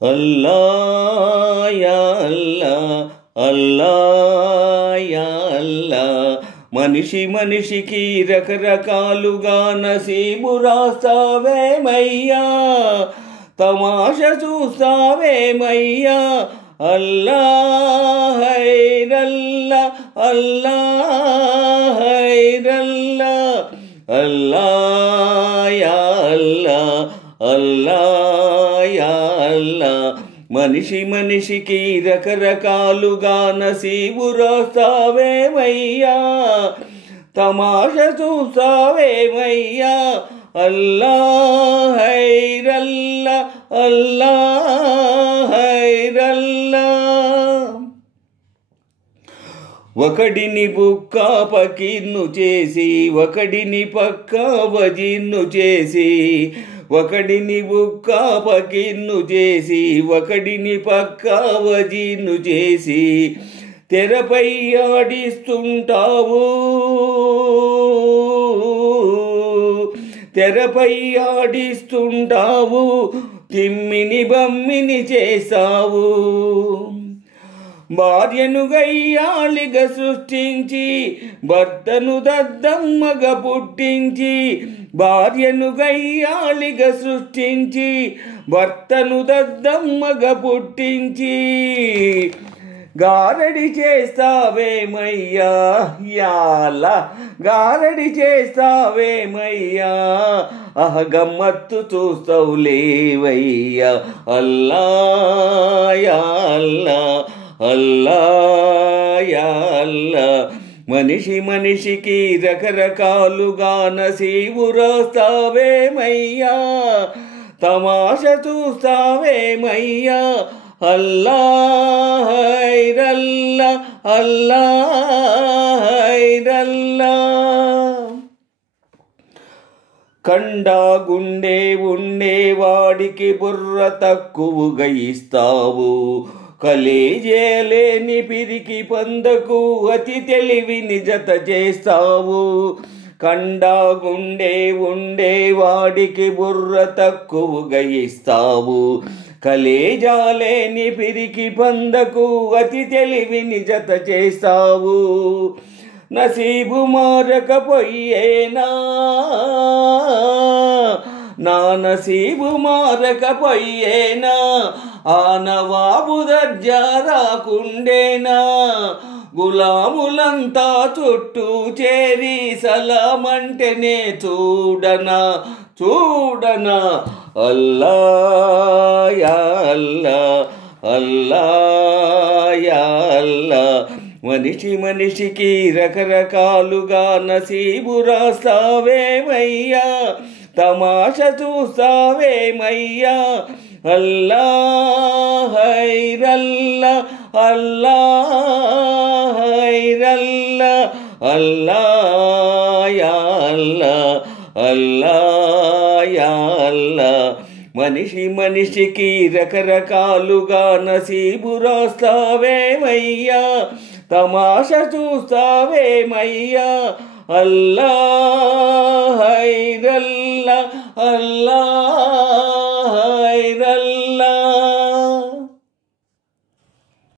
అల్లా yeah అల్లా, అల్లా yeah అల్లా. మనిషి మనిషికి రకరకాలుగా నసీబు రాస్తావేమయ్యా, తమాష చూస్తావేమయ్యా. అల్లా హైరల్లా, అల్లా హైరల్లా, అల్లా యా అల్లా, అల్లా యా అల్లా. మనిషి మనిషికి రకరకాలుగా నసీబు రాస్తావేమయ్యా, తమాష చూస్తావేమయ్యా. అల్లా హైరల్లా, అల్లా హైరల్లా. ఒకడిని బుక్కా పకీర్ను చేసి, ఒకడిని పక్కా వజీర్ను చేసి, ఒకడిని బుక్కా పకీర్ను చేసి, ఒకడిని పక్కా వజీర్ను చేసి తెరపై ఆడిస్తుంటావు, తెరపై ఆడిస్తుంటావు, తిమ్మిని బమ్మిని చేసావు. భార్యను గయ్యాళిగా సృష్టించి, భర్తను దద్దమ్మగా పుట్టించి, భార్యను గయ్యాళిగా సృష్టించి, భర్తను దద్దమ్మగా పుట్టించి గారడి చేస్తావేమయ్యా యాలా, గారడి చేస్తావేమయ్యా. గమ్మత్తు చూస్తావులేవయ్యా. అల్లా యా అల్లా, అల్లా యా అల్లా. మనిషి మనిషికి రకరకాలుగా నసీబు రాస్తావేమయ్యా, తమాష చూస్తావేమయ్యా. అల్లా హైరల్లా, అల్లా హైరల్లా. కండా గుండె ఉండేవాడికి బుర్ర తక్కువగా ఇస్తావు, కలేజేలేని పిరికి పందకు అతి తెలివిని జత చేస్తావు. కండా గుండె ఉండేవాడికి బుర్ర తక్కువగా ఇస్తావు, కలేజాలేని పిరికి పందకు అతి తెలివిని జత చేస్తావు. నసీబు మారకపోయేనా, నా నసీబు మారకపోయేనా, ఆ నవాబు దర్జా రాకుండేనా. గులాములంతా చుట్టూ చేరి సలామంటేనే చూడనా, చూడనా. అల్లా యా అల్లా, అల్లా యా అల్లా. మనిషి మనిషికి రకరకాలుగా నసీబు రాస్తావేమయ్యా, తమాష చూస్తావేమయ్యా. అల్లా హైరల్లా, అల్లా హైరల్లా, అల్లా యా అల్లా, అల్లా యా అల్లా. మనిషి మనిషికి రకరకాలుగా నసీబు రాస్తావేమయ్యా, తమాష చూస్తావేమయ్యా. అల్లా హైరల్లా, అల్లా